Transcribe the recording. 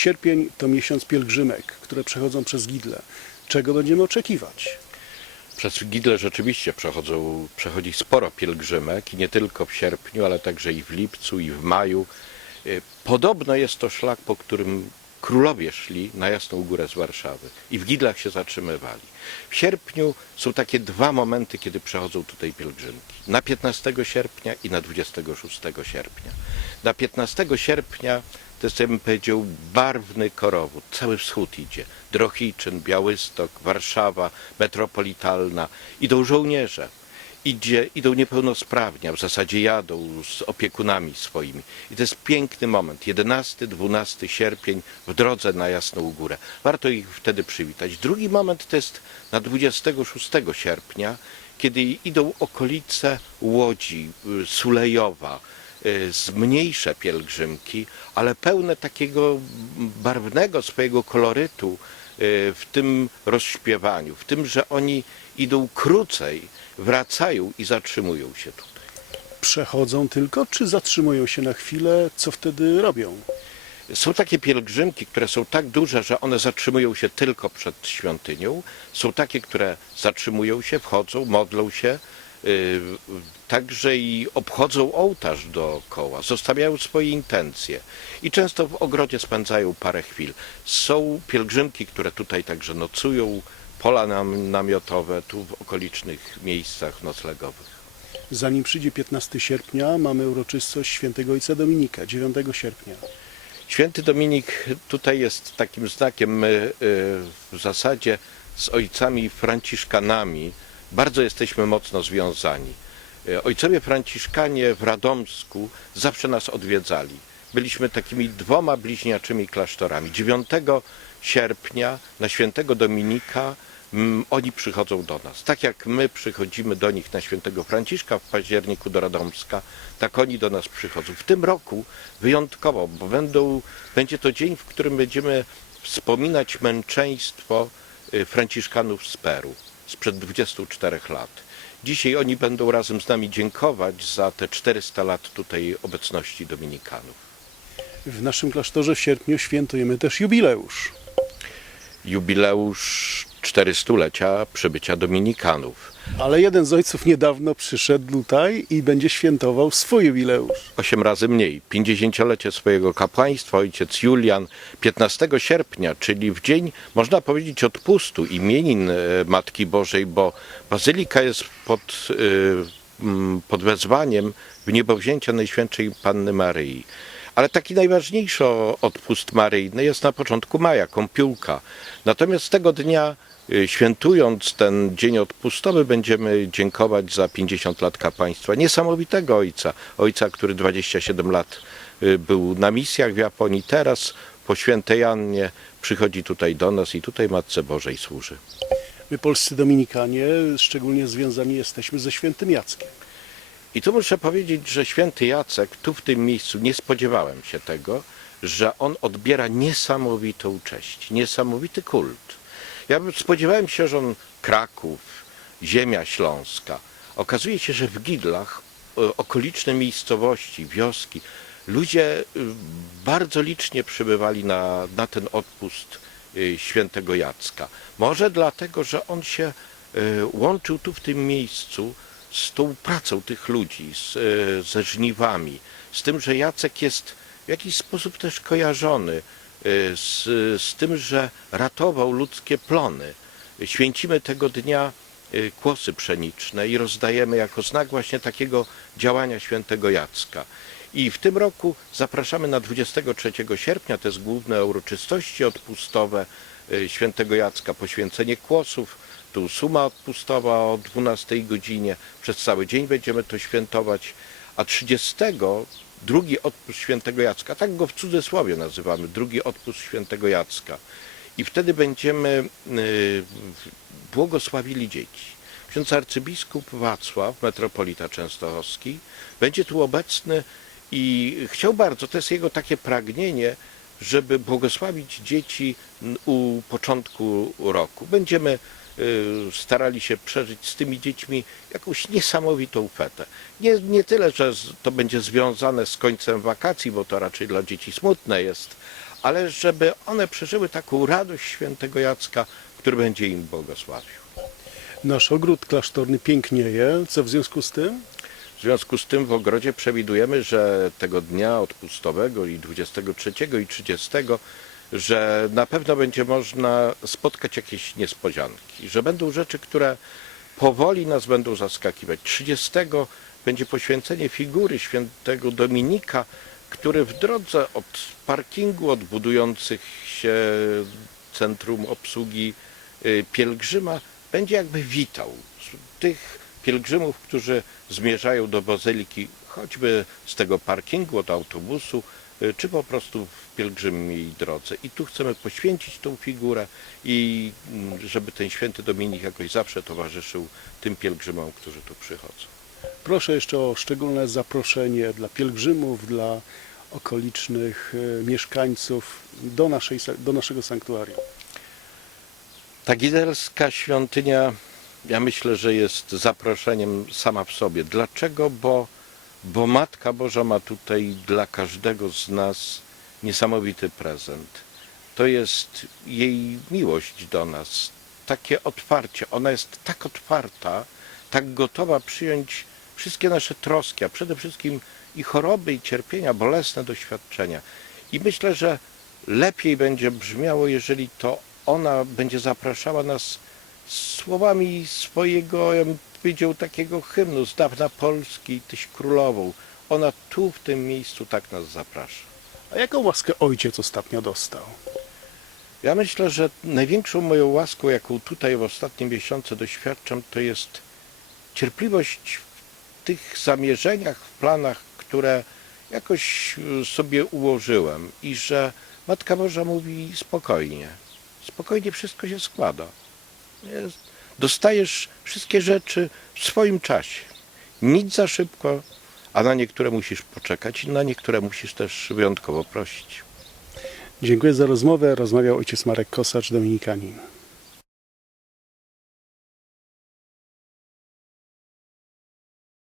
Sierpień to miesiąc pielgrzymek, które przechodzą przez Gidle. Czego będziemy oczekiwać? Przez Gidle rzeczywiście przechodzą, przechodzi sporo pielgrzymek i nie tylko w sierpniu, ale także i w lipcu i w maju. Y, Podobno jest to szlak, po którym królowie szli na Jasną Górę z Warszawy i w Gidlach się zatrzymywali. W sierpniu są takie dwa momenty, kiedy przechodzą tutaj pielgrzymki. Na 15 sierpnia i na 26 sierpnia. Na 15 sierpnia to jest, ja bym powiedział, barwny korowód. Cały wschód idzie. Drohiczyn, Białystok, Warszawa, metropolitalna. Idą żołnierze. Idzie, idą niepełnosprawni, a w zasadzie jadą z opiekunami swoimi. I to jest piękny moment. 11-12 sierpień w drodze na Jasną Górę. Warto ich wtedy przywitać. Drugi moment to jest na 26 sierpnia, kiedy idą okolice Łodzi, y, Sulejowa, z mniejsze pielgrzymki, ale pełne takiego barwnego swojego kolorytu y, w tym rozśpiewaniu, w tym, że oni idą krócej, wracają i zatrzymują się tutaj. Przechodzą tylko, czy zatrzymują się na chwilę? Co wtedy robią? Są takie pielgrzymki, które są tak duże, że one zatrzymują się tylko przed świątynią. Są takie, które zatrzymują się, wchodzą, modlą się, także i obchodzą ołtarz dookoła, zostawiają swoje intencje i często w ogrodzie spędzają parę chwil. Są pielgrzymki, które tutaj także nocują, pola nam, namiotowe, tu w okolicznych miejscach noclegowych. Zanim przyjdzie 15 sierpnia, mamy uroczystość świętego ojca Dominika, 9 sierpnia. Święty Dominik tutaj jest takim znakiem. My y, w zasadzie z ojcami franciszkanami bardzo jesteśmy mocno związani. Y, Ojcowie franciszkanie w Radomsku zawsze nas odwiedzali. Byliśmy takimi dwoma bliźniaczymi klasztorami. 9 sierpnia na świętego Dominika oni przychodzą do nas. Tak jak my przychodzimy do nich na świętego Franciszka w październiku do Radomska, tak oni do nas przychodzą. W tym roku wyjątkowo, bo będą, będzie to dzień, w którym będziemy wspominać męczeństwo y, Franciszkanów z Peru sprzed 24 lat. Dzisiaj oni będą razem z nami dziękować za te 400 lat tutaj obecności Dominikanów. W naszym klasztorze w sierpniu świętujemy też jubileusz. Jubileusz 400-lecia przybycia Dominikanów. Ale jeden z ojców niedawno przyszedł tutaj i będzie świętował swój jubileusz. Osiem razy mniej. 50-lecie swojego kapłaństwa ojciec Julian 15 sierpnia, czyli w dzień, można powiedzieć, odpustu imienin e, Matki Bożej, bo bazylika jest pod, e, pod wezwaniem w niebowzięcia Najświętszej Panny Maryi. Ale taki najważniejszy odpust maryjny jest na początku maja, kąpiółka. Natomiast tego dnia, y, świętując ten dzień odpustowy, będziemy dziękować za 50 lat kapłaństwa niesamowitego ojca. Ojca, który 27 lat y, był na misjach w Japonii. Teraz po świętej Annie przychodzi tutaj do nas i tutaj Matce Bożej służy. My, polscy dominikanie, szczególnie związani jesteśmy ze świętym Jackiem. I tu muszę powiedzieć, że święty Jacek, tu w tym miejscu, nie spodziewałem się tego, że on odbiera niesamowitą cześć, niesamowity kult. Ja spodziewałem się, że on Kraków, ziemia śląska. Okazuje się, że w Gidlach, e, okoliczne miejscowości, wioski, ludzie y, bardzo licznie przybywali na, na ten odpust y, świętego Jacka. Może dlatego, że on się łączył tu w tym miejscu z tą pracą tych ludzi, z, e, ze żniwami, z tym, że Jacek jest w jakiś sposób też kojarzony e, z, z tym, że ratował ludzkie plony. Święcimy tego dnia e, kłosy pszeniczne i rozdajemy jako znak właśnie takiego działania świętego Jacka. I w tym roku zapraszamy na 23 sierpnia, to jest główne uroczystości odpustowe świętego Jacka, poświęcenie kłosów, tu suma odpustowa o 12 godzinie. Przez cały dzień będziemy to świętować. A 30 drugi odpust świętego Jacka, tak go w cudzysłowie nazywamy, drugi odpust świętego Jacka. I wtedy będziemy y, błogosławili dzieci. Ksiądz arcybiskup Wacław, metropolita częstochowski, będzie tu obecny i chciał bardzo, to jest jego takie pragnienie, żeby błogosławić dzieci u początku roku. Będziemy y, starali się przeżyć z tymi dziećmi jakąś niesamowitą fetę. Nie, nie tyle, że to będzie związane z końcem wakacji, bo to raczej dla dzieci smutne jest, ale żeby one przeżyły taką radość świętego Jacka, który będzie im błogosławił. Nasz ogród klasztorny pięknieje. Co w związku z tym? W związku z tym w ogrodzie przewidujemy, że tego dnia odpustowego i 23 i 30, że na pewno będzie można spotkać jakieś niespodzianki, że będą rzeczy, które powoli nas będą zaskakiwać. 30 będzie poświęcenie figury świętego Dominika, który w drodze od parkingu, od budujących się centrum obsługi y, pielgrzyma będzie jakby witał tych pielgrzymów, którzy zmierzają do bazyliki, choćby z tego parkingu, od autobusu, y, czy po prostu w pielgrzymie drodze. I tu chcemy poświęcić tą figurę i mm, żeby ten święty Dominik jakoś zawsze towarzyszył tym pielgrzymom, którzy tu przychodzą. Proszę jeszcze o szczególne zaproszenie dla pielgrzymów, dla okolicznych e, mieszkańców do, naszej, do naszego sanktuarium. Ta gizelska świątynia, ja myślę, że jest zaproszeniem sama w sobie. Dlaczego? Bo, bo Matka Boża ma tutaj dla każdego z nas niesamowity prezent. To jest jej miłość do nas, takie otwarcie. Ona jest tak otwarta, tak gotowa przyjąć wszystkie nasze troski, a przede wszystkim i choroby, i cierpienia, bolesne doświadczenia. I myślę, że lepiej będzie brzmiało, jeżeli to ona będzie zapraszała nas słowami swojego, ja bym powiedział, takiego hymnu z dawna Polski, Tyś królową. Ona tu, w tym miejscu tak nas zaprasza. A jaką łaskę ojciec ostatnio dostał? Ja myślę, że największą moją łaską, jaką tutaj w ostatnim miesiącu doświadczam, to jest cierpliwość w tych zamierzeniach, w planach, które jakoś y, sobie ułożyłem i że Matka Boża mówi spokojnie, spokojnie wszystko się składa. Jest, dostajesz wszystkie rzeczy w swoim czasie. Nic za szybko, a na niektóre musisz poczekać i na niektóre musisz też wyjątkowo prosić. Dziękuję za rozmowę. Rozmawiał ojciec Marek Kosacz, Dominikanin.